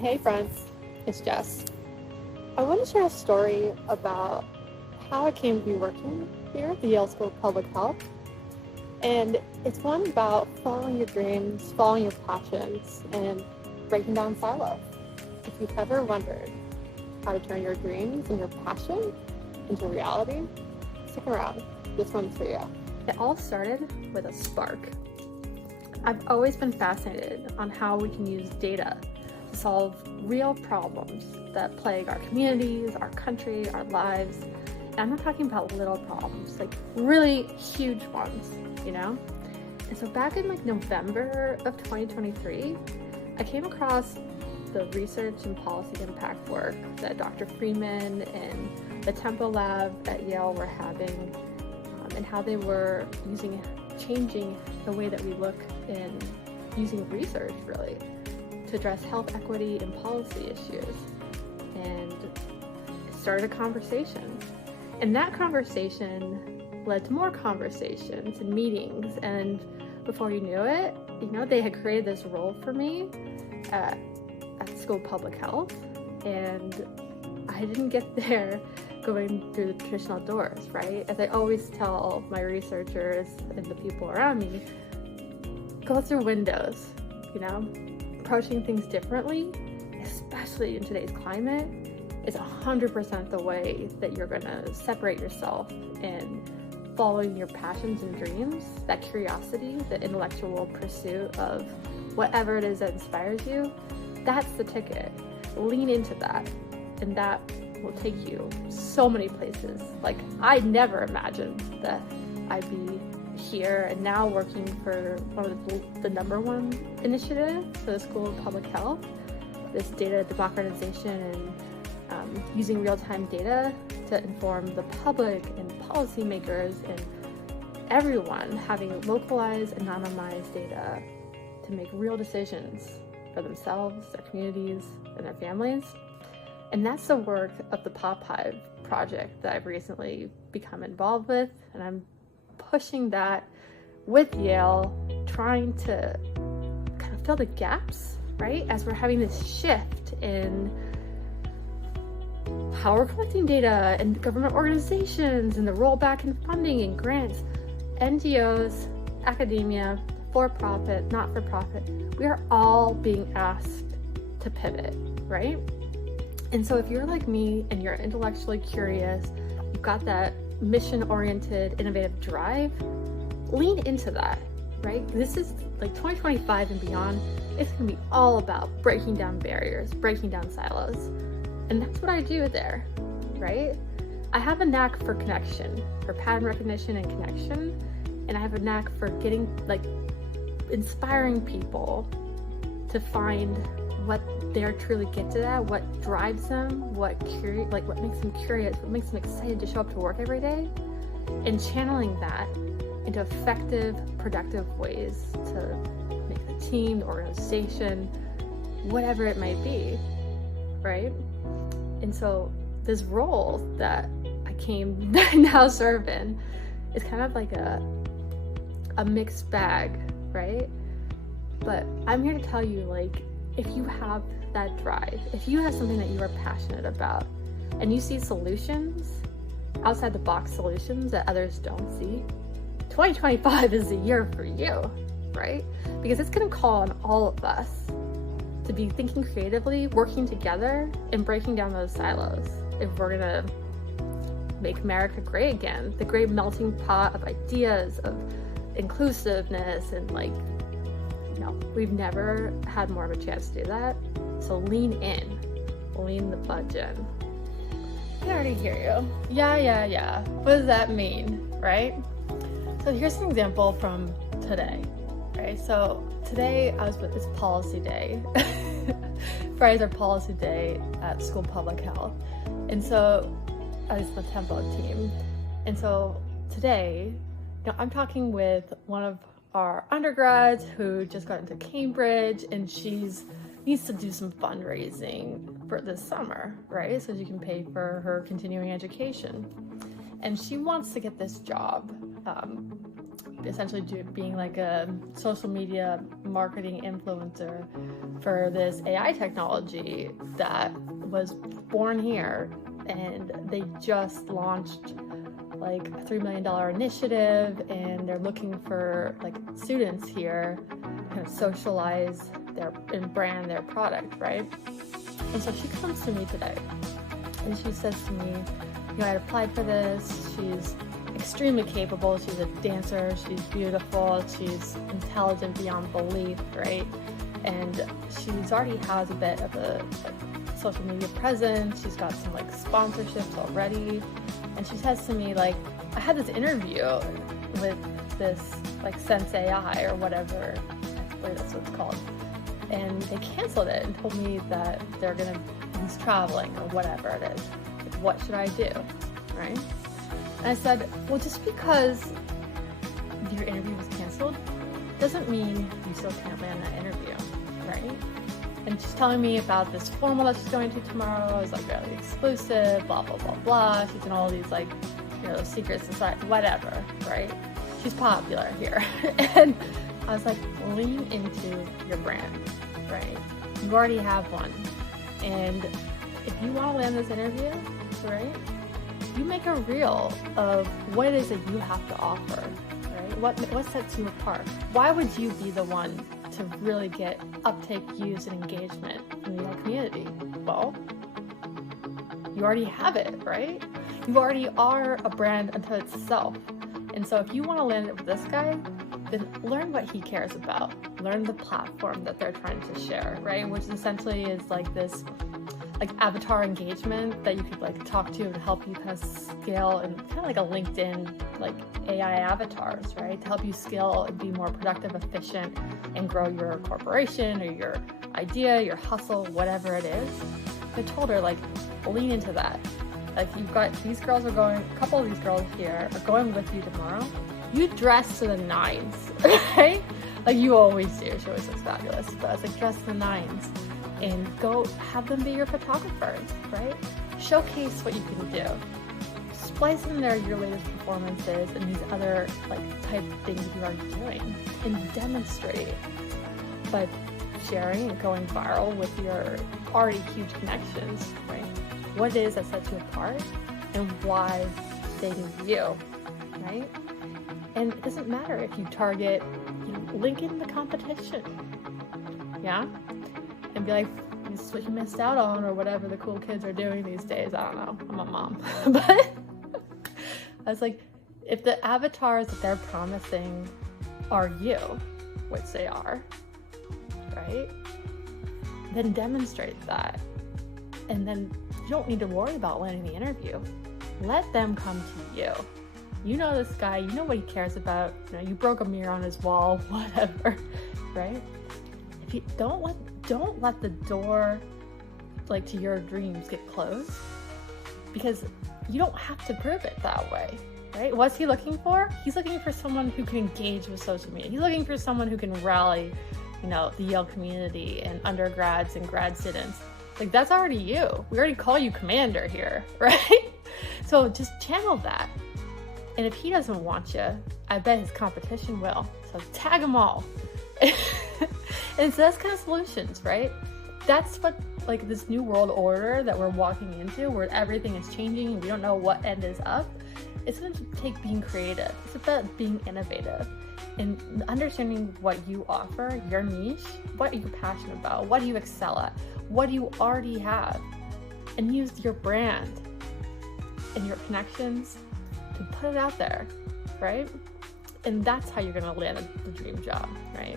Hey friends, it's Jess. I want to share a story about how I came to be working here at the Yale School of Public Health. And it's one about following your dreams, following your passions, and breaking down silos. If you've ever wondered how to turn your dreams and your passion into reality, stick around. This one's for you. It all started with a spark. I've always been fascinated on how we can use data to solve real problems that plague our communities, our country, our lives. And I'm not talking about little problems, like really huge ones, you know? And so back in November of 2023, I came across the research and policy impact work that Dr. Freeman and the Tempo Lab at Yale were having, and how they were changing the way that we look in using research really to address health equity and policy issues. And it started a conversation. And that conversation led to more conversations and meetings. And before you knew it, they had created this role for me at the School of Public Health. And I didn't get there going through the traditional doors, right? As I always tell my researchers and the people around me, go through windows, approaching things differently, especially in today's climate, is 100% the way that you're gonna separate yourself in following your passions and dreams, that curiosity, the intellectual pursuit of whatever it is that inspires you. That's the ticket. Lean into that, and that will take you so many places. Like, I never imagined that I'd be here and now working for one of the number one initiative for the School of Public Health, this data democratization and using real-time data to inform the public and policymakers and everyone, having localized, anonymized data to make real decisions for themselves, their communities, and their families. And that's the work of the Pophive project that I've recently become involved with, and I'm pushing that with Yale, trying to kind of fill the gaps, right? As we're having this shift in how we're collecting data and government organizations and the rollback in funding and grants, NGOs, academia, for-profit, not-for-profit, we are all being asked to pivot, right? And so if you're like me and you're intellectually curious, you've got that mission-oriented, innovative drive, lean into that, right? This is like 2025 and beyond. It's gonna be all about breaking down barriers, breaking down silos. And that's what I do there, right? I have a knack for connection, for pattern recognition and connection. And I have a knack for inspiring people to find what they're truly gifted at, what drives them, what makes them curious, what makes them excited to show up to work every day, and channeling that into effective, productive ways to make the team, the organization, whatever it might be, right? And so this role that I now serve in is kind of like a mixed bag, right? But I'm here to tell you, if you have that drive, if you have something that you are passionate about, and you see solutions, outside the box solutions that others don't see, 2025 is the year for you, right? Because it's gonna call on all of us to be thinking creatively, working together, and breaking down those silos if we're gonna make America great again, the great melting pot of ideas, of inclusiveness, and we've never had more of a chance to do that. So lean in, lean the fudge in. I already hear you. Yeah. What does that mean, right? So here's an example from today, right? So today it's policy day. Fridays are policy day at School of Public Health. And so I was the Tempo team. And so today, I'm talking with one of our undergrads who just got into Cambridge, and needs to do some fundraising for this summer, right? So she can pay for her continuing education. And she wants to get this job essentially being like a social media marketing influencer for this AI technology that was born here, and they just launched like a $3 million initiative, and they're looking for like students here to kind of socialize and brand their product, right? And so she comes to me today and she says to me, you know, I applied for this. She's extremely capable. She's a dancer. She's beautiful. She's intelligent beyond belief, right? And she's already has a bit of a social media presence. She's got some like sponsorships already. And she says to me, like, I had this interview with this like Sense AI or whatever, I believe that's what it's called. And they canceled it and told me that he's traveling or whatever it is. Like, what should I do, right? And I said, well, just because your interview was canceled doesn't mean you still can't land that interview, right? And she's telling me about this formal that she's going to tomorrow. It's like really exclusive, blah, blah, blah, blah. She's in all these like, you know, secret society, whatever, right? She's popular here. And I was like, lean into your brand, right? You already have one. And if you want to land this interview, right, you make a reel of what it is that you have to offer, right? What sets you apart? Why would you be the one to really get uptake, use, and engagement in the Yale community? Well, you already have it, right? You already are a brand unto itself. And so if you want to land it with this guy, then learn what he cares about. Learn the platform that they're trying to share, right? Which essentially is like this like avatar engagement that you could like talk to to help you kind of scale, and kind of like a LinkedIn like AI avatars, right? To help you scale and be more productive, efficient, and grow your corporation or your idea, your hustle, whatever it is. I told her, like, lean into that. Like, you've got these girls are going, a couple of these girls here are going with you tomorrow. You dress to the nines, right? Like you always do. She always looks fabulous. But I was like, dress to the nines and go have them be your photographers, right? Showcase what you can do. Splice in there your latest performances and these other like type things you are doing, and demonstrate by sharing and going viral with your already huge connections, right? What it is that sets you apart and why they need you, right? And it doesn't matter if you target, you know, link in the competition, yeah? And be like, this is what you missed out on, or whatever the cool kids are doing these days. I don't know, I'm a mom. But I was like, if the avatars that they're promising are you, which they are, right? Then demonstrate that. And then you don't need to worry about landing the interview. Let them come to you. You know this guy, you know what he cares about, you know, you broke a mirror on his wall, whatever, right? If you don't let the door like to your dreams get closed, because you don't have to prove it that way, right? What's he looking for? He's looking for someone who can engage with social media. He's looking for someone who can rally, you know, the Yale community and undergrads and grad students. Like, that's already you. We already call you commander here, right? So just channel that. And if he doesn't want you, I bet his competition will. So tag them all. And so that's kind of solutions, right? That's what, like, this new world order that we're walking into, where everything is changing and we don't know what end is up. It's going to take being creative. It's about being innovative and understanding what you offer, your niche, what are you passionate about, what do you excel at, what do you already have, and use your brand and your connections to put it out there, right? And that's how you're going to land the dream job, right?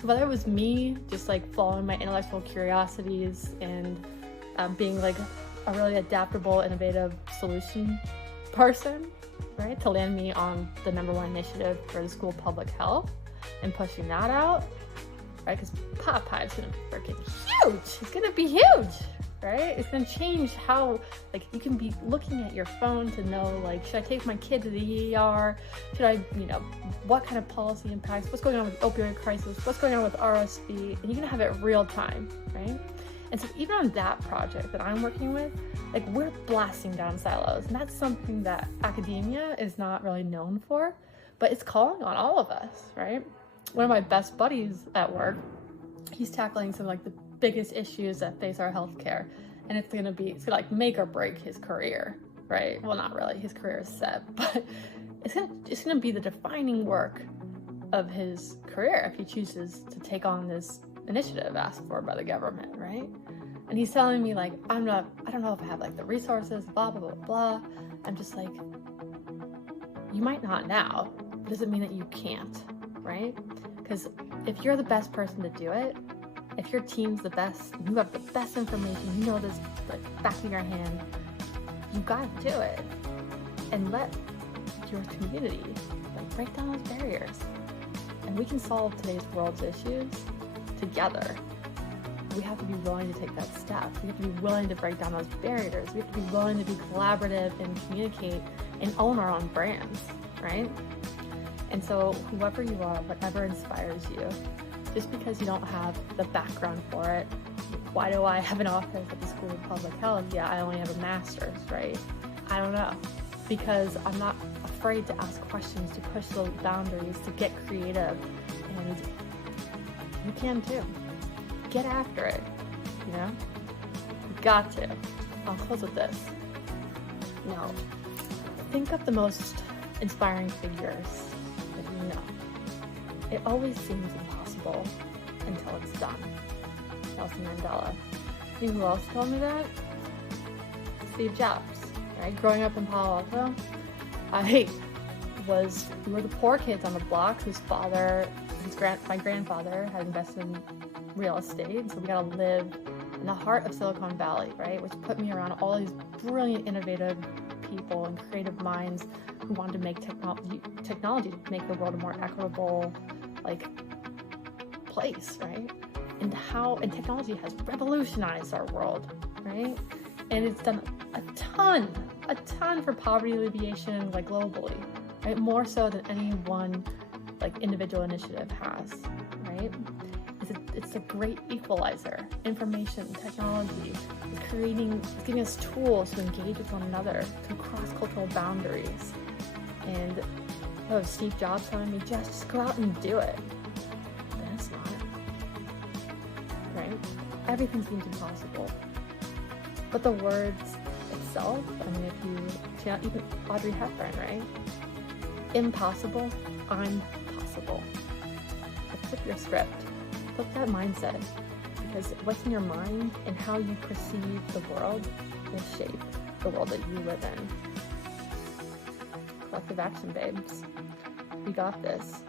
So whether it was me just like following my intellectual curiosities and being like a really adaptable, innovative solution person, right, to land me on the #1 initiative for the School of Public Health and pushing that out, right? Because Pophive's going to be freaking huge. It's going to be huge, right? It's going to change how, like, you can be looking at your phone to know, like, should I take my kid to the ER? Should I, you know, what kind of policy impacts? What's going on with the opioid crisis? What's going on with RSV? And you're going to have it real time, right? And so even on that project that I'm working with, like, we're blasting down silos. And that's something that academia is not really known for. but it's calling on all of us, right? One of my best buddies at work, he's tackling some like the biggest issues that face our healthcare, and it's gonna like make or break his career, right? Well, not really, his career is set, but it's gonna be the defining work of his career if he chooses to take on this initiative asked for by the government, right? And he's telling me like, I don't know if I have like the resources, blah, blah, blah, blah. I'm just like, you might not now, but doesn't mean that you can't, right? Because if you're the best person to do it, if your team's the best, you have the best information, you know this like back of your hand, you gotta do it. And let your community like break down those barriers. And we can solve today's world's issues together. We have to be willing to take that step. We have to be willing to break down those barriers. We have to be willing to be collaborative and communicate and own our own brands, right? And so whoever you are, whatever inspires you, just because you don't have the background for it, why do I have an office at the School of Public Health? Yeah, I only have a master's, right? I don't know. Because I'm not afraid to ask questions, to push those boundaries, to get creative, and you can too. Get after it, you know? You got to. I'll close with this. Now, think of the most inspiring figures that you know. It always seems impossible until it's done. Nelson Mandela. You know who else told me that? Steve Jobs, right? Growing up in Palo Alto, we were the poor kids on the block whose father, my grandfather had invested in real estate, so we got to live in the heart of Silicon Valley, right? Which put me around all these brilliant, innovative people and creative minds who wanted to make technology to make the world a more equitable, like, place, right? And technology has revolutionized our world, right? And it's done a ton for poverty alleviation, like globally, right? More so than any one like individual initiative has, right? It's a great equalizer. Information, technology, it's giving us tools to engage with one another through cross-cultural boundaries. And Steve Jobs telling me, Jess, just go out and do it. Then it's not, right? Everything seems impossible. But the words itself, I mean, even Audrey Hepburn, right? Impossible, I'm possible. So flip your script, flip that mindset, because what's in your mind and how you perceive the world will shape the world that you live in. Collective action, babes. We got this.